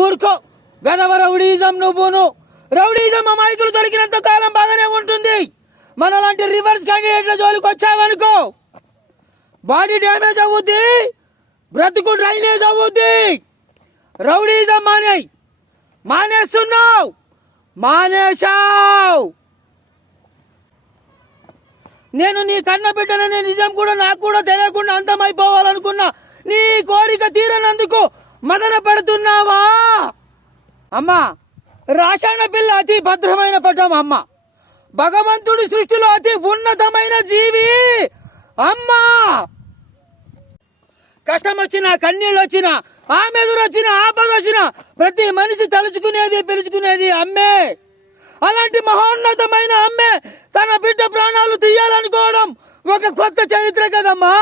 ఊరుకో గదవ రౌడీజం. నువ్వును రౌడీజం అమాయకులు దొరికినంత కాలం బాగానే ఉంటుంది. మనలాంటి రివర్స్ క్యాండిడేట్ల జోలికి వచ్చావనుకో బాడీ డ్యామేజ్ అవుద్ది, బ్రతుకు డ్రైనేజ్ అవుద్ది. రౌడీజం మానేస్తున్నావు, మానేశావు. నేను నీ కన్న బిడ్డననే నిజం కూడా నాకు కూడా తెలియకుండా అంతమైపోవాలనుకున్నా. నీ కోరిక తీరనందుకు మదన పడుతున్నావా? అమ్మా, రాశాన పిల్ల అతి భద్రమైన పటం అమ్మ. భగవంతుడి సృష్టిలో అతి ఉన్నతమైన జీవి అమ్మా. కష్టం వచ్చినా, కన్నీళ్ళు వచ్చినా, ఆమెదురు వచ్చినా, ఆపద వచ్చినా ప్రతి మనిషి తలుచుకునేది పిలుచుకునేది అమ్మే. అలాంటి మహోన్నతమైన అమ్మే తన బిడ్డ ప్రాణాలు తీయాలనుకోవడం ఒక కొత్త చరిత్ర కదమ్మా.